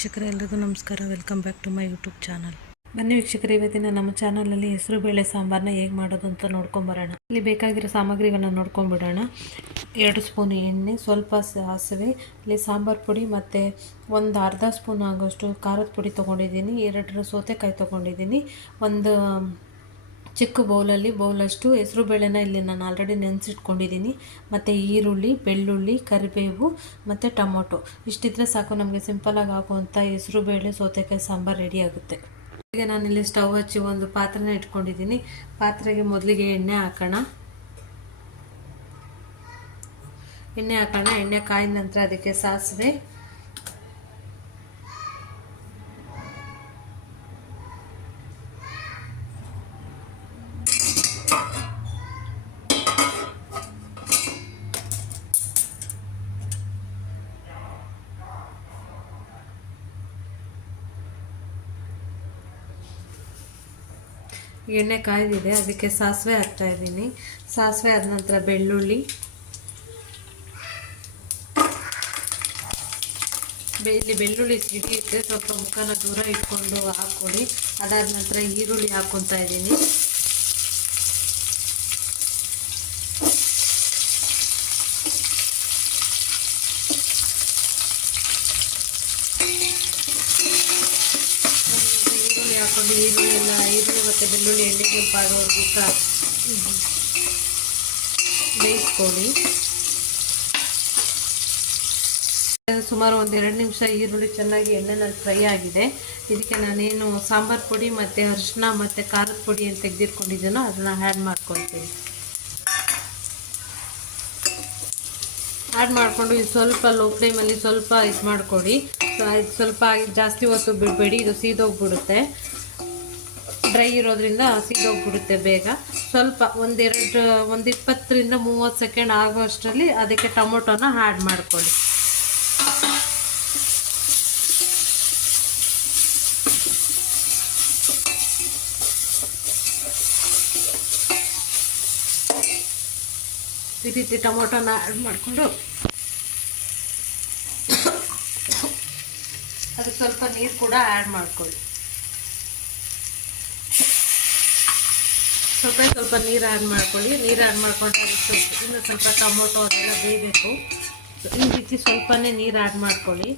ವೀಕ್ಷಕರೇ ಎಲ್ಲರಿಗೂ ನಮಸ್ಕಾರ. Welcome back to my YouTube channel. ಬನ್ನಿ ವೀಕ್ಷಕರೇ, ಇವತ್ತಿನ ನಮ್ಮ ಚಾನಲಲ್ಲಿ ಹೆಸರು ಬೇಳೆ ಸಾಂಬಾರನ್ನ ಹೇಗೆ ಮಾಡೋದು ಅಂತ ನೋಡ್ಕೊಂಬರೋಣ. ಇಲ್ಲಿ ಬೇಕಾಗಿರೋ ಸಾಮಗ್ರಿಗಳನ್ನ ನೋಡ್ಕೊಂಡ್ಬಿಡೋಣ. 2 ಸ್ಪೂನ್ ಎಣ್ಣೆ, ಸ್ವಲ್ಪ ಸಾಸಿವೆ, ಇಲ್ಲಿ ಸಾಂಬಾರು ಪುಡಿ ಮತ್ತು ಒಂದು ಅರ್ಧ ಸ್ಪೂನ್ ಆಗೋಷ್ಟು ಖಾರದ ಪುಡಿ ತೊಗೊಂಡಿದ್ದೀನಿ. 2 ಸೌತೆಕಾಯಿ ತೊಗೊಂಡಿದ್ದೀನಿ. ಒಂದು ಚಿಕ್ಕ ಬೌಲಷ್ಟು ಹೆಸರು ಬೇಳೆನ ಇಲ್ಲಿ ನಾನು ಆಲ್ರೆಡಿ ನೆನೆಸಿಟ್ಕೊಂಡಿದ್ದೀನಿ. ಮತ್ತು ಈರುಳ್ಳಿ, ಬೆಳ್ಳುಳ್ಳಿ, ಕರಿಬೇವು ಮತ್ತು ಟೊಮೊಟೊ ಇಷ್ಟಿದ್ರೆ ಸಾಕು. ನಮಗೆ ಸಿಂಪಲಾಗಿ ಆಗುವಂಥ ಹೆಸರು ಬೇಳೆ ಸೌತೆಕಾಯಿ ಸಾಂಬಾರು ರೆಡಿ ಆಗುತ್ತೆ. ಈಗ ನಾನಿಲ್ಲಿ ಸ್ಟವ್ ಹಚ್ಚಿ ಒಂದು ಪಾತ್ರೆನ ಇಟ್ಕೊಂಡಿದ್ದೀನಿ. ಪಾತ್ರೆಗೆ ಮೊದಲಿಗೆ ಎಣ್ಣೆ ಹಾಕೋಣ. ಎಣ್ಣೆ ಕಾಯಿದ ನಂತರ ಅದಕ್ಕೆ ಸಾಸಿವೆ, ಎಣ್ಣೆ ಕಾಯ್ದಿದೆ, ಅದಕ್ಕೆ ಸಾಸಿವೆ ಹಾಕ್ತಾ ಇದ್ದೀನಿ. ಸಾಸಿವೆ ಆದ ನಂತರ ಬೆಳ್ಳುಳ್ಳಿ, ಇಲ್ಲಿ ಬೆಳ್ಳುಳ್ಳಿ ಸಿಡಿಯುತ್ತೆ, ಸ್ವಲ್ಪ ಮುಖನ ದೂರ ಇಟ್ಕೊಂಡು ಹಾಕ್ಕೊಳ್ಳಿ. ಅದಾದ ನಂತರ ಈರುಳ್ಳಿ ಹಾಕ್ಕೊತಾ ಇದ್ದೀನಿ. ಹಾಕೊಂಡು ಈರುಳ್ಳಿ ಮತ್ತು ಬೆಳ್ಳುಳ್ಳಿ ಎಣ್ಣೆಗೆ ಬಾಡೋವರೆಗೂ ಬೇಯಿಸ್ಕೊಳ್ಳಿ. ಸುಮಾರು 1-2 ನಿಮಿಷ ಈರುಳ್ಳಿ ಚೆನ್ನಾಗಿ ಎಣ್ಣೆನಲ್ಲಿ ಫ್ರೈ ಆಗಿದೆ. ಇದಕ್ಕೆ ನಾನೇನು ಸಾಂಬಾರು ಪುಡಿ ಮತ್ತು ಅರಿಶಿನ ಮತ್ತು ಖಾರದ ಪುಡಿ ಅಂತ ತೆಗೆದಿಟ್ಕೊಂಡಿದ್ದೀನೋ ಅದನ್ನು ಆ್ಯಡ್ ಮಾಡ್ಕೊಳ್ತೀನಿ. ಆ್ಯಡ್ ಮಾಡಿಕೊಂಡು ಇದು ಸ್ವಲ್ಪ ಲೋ ಫ್ಲೇಮಲ್ಲಿ ಸ್ವಲ್ಪ ಇದು ಮಾಡಿಕೊಡಿ. ಸ್ವಲ್ಪ ಜಾಸ್ತಿ ಹೊತ್ತು ಬಿಡಬೇಡಿ, ಇದು ಸೀದೋಗ್ಬಿಡುತ್ತೆ. ಡ್ರೈ ಇರೋದ್ರಿಂದ ಸೀದೋಗ್ಬಿಡುತ್ತೆ ಬೇಗ. ಸ್ವಲ್ಪ ಒಂದು 20-30 ಸೆಕೆಂಡ್ ಆಗೋ ಅಷ್ಟರಲ್ಲಿ ಅದಕ್ಕೆ ಟೊಮೊಟೊನ ಆ್ಯಡ್ ಮಾಡ್ಕೊಳ್ಳಿ. ಈ ರೀತಿ ಟೊಮೊಟೊನ ಆ್ಯಡ್ ಮಾಡಿಕೊಂಡು ಅದಕ್ಕೆ ಸ್ವಲ್ಪ ನೀರು ಕೂಡ ಆ್ಯಡ್ ಮಾಡ್ಕೊಳ್ಳಿ. ಸ್ವಲ್ಪ ನೀರು ಆ್ಯಡ್ ಮಾಡ್ಕೊಳ್ಳಿ. ನೀರು ಆ್ಯಡ್ ಮಾಡ್ಕೊಂಡ್ರೆ ಅದಕ್ಕೆ ಇನ್ನು ಸ್ವಲ್ಪ ಟೊಮೊಟೊ ಅದೆಲ್ಲ ಬೇಯಬೇಕು. ಈ ರೀತಿ ಸ್ವಲ್ಪನೇ ನೀರು ಆ್ಯಡ್ ಮಾಡ್ಕೊಳ್ಳಿ.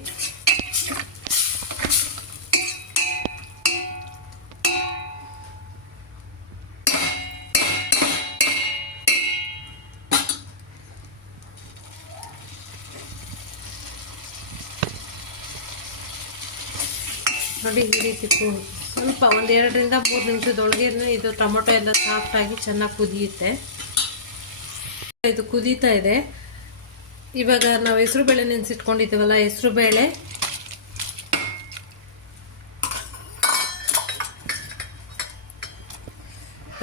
ನೋಡಿ, ಈ ರೀತಿ ಸ್ವಲ್ಪ 1-2-3 ನಿಮಿಷದೊಳಗೆ ಇದು ಟೊಮೊಟೊ ಎಲ್ಲ ಸಾಫ್ಟಾಗಿ ಚೆನ್ನಾಗಿ ಕುದಿಯುತ್ತೆ. ಇದು ಕುದೀತಾ ಇದೆ. ಇವಾಗ ನಾವು ಹೆಸರು ಬೇಳೆ ನೆನೆಸಿಟ್ಕೊಂಡಿದ್ದೀವಲ್ಲ,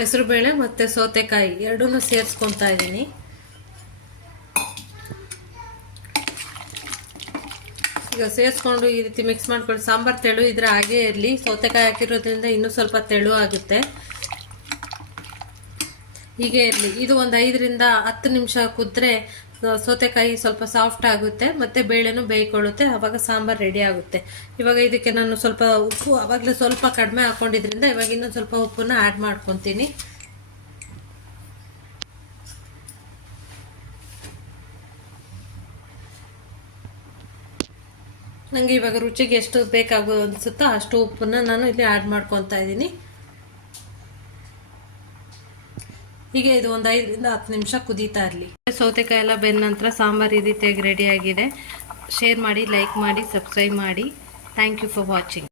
ಹೆಸರು ಬೇಳೆ ಮತ್ತು ಸೌತೆಕಾಯಿ ಎರಡನ್ನೂ ಸೇರಿಸ್ಕೊತಾ ಇದ್ದೀನಿ. ಈಗ ಸೇರಿಸ್ಕೊಂಡು ಈ ರೀತಿ ಮಿಕ್ಸ್ ಮಾಡ್ಕೊಂಡು ಸಾಂಬಾರು ತೆಳು ಇದ್ರೆ ಹಾಗೇ ಇರಲಿ. ಸೌತೆಕಾಯಿ ಹಾಕಿರೋದ್ರಿಂದ ಇನ್ನೂ ಸ್ವಲ್ಪ ತೆಳು ಆಗುತ್ತೆ. ಹೀಗೆ ಇರಲಿ. ಇದು ಒಂದು 5-10 ನಿಮಿಷ ಕುದ್ರೆ ಸೌತೆಕಾಯಿ ಸ್ವಲ್ಪ ಸಾಫ್ಟ್ ಆಗುತ್ತೆ ಮತ್ತು ಬೇಳೆನೂ ಬೇಯ್ಕೊಳ್ಳುತ್ತೆ. ಆವಾಗ ಸಾಂಬಾರು ರೆಡಿ ಆಗುತ್ತೆ. ಇವಾಗ ಇದಕ್ಕೆ ನಾನು ಸ್ವಲ್ಪ ಉಪ್ಪು ಆವಾಗಲೇ ಸ್ವಲ್ಪ ಕಡಿಮೆ ಹಾಕ್ಕೊಂಡಿದ್ರಿಂದ ಇವಾಗ ಇನ್ನೊಂದು ಸ್ವಲ್ಪ ಉಪ್ಪನ್ನ ಆ್ಯಡ್ ಮಾಡ್ಕೊತೀನಿ. ನನಗೆ ಇವಾಗ ರುಚಿಗೆ ಎಷ್ಟು ಬೇಕಾಗೋ ಅನಿಸುತ್ತೋ ಅಷ್ಟು ಉಪ್ಪನ್ನ ನಾನು ಇಲ್ಲಿ ಆ್ಯಡ್ ಮಾಡ್ಕೊತಾ ಇದ್ದೀನಿ. ಹೀಗೆ ಇದು ಒಂದು 5-10 ನಿಮಿಷ ಕುದೀತಾ ಇರಲಿ. ಸೌತೆಕಾಯಿ ಎಲ್ಲ ಬೆಂದ ನಂತರ ಸಾಂಬಾರು ಈ ರೀತಿಯಾಗಿ ರೆಡಿಯಾಗಿದೆ. ಶೇರ್ ಮಾಡಿ, ಲೈಕ್ ಮಾಡಿ, ಸಬ್ಸ್ಕ್ರೈಬ್ ಮಾಡಿ. Thank you for watching.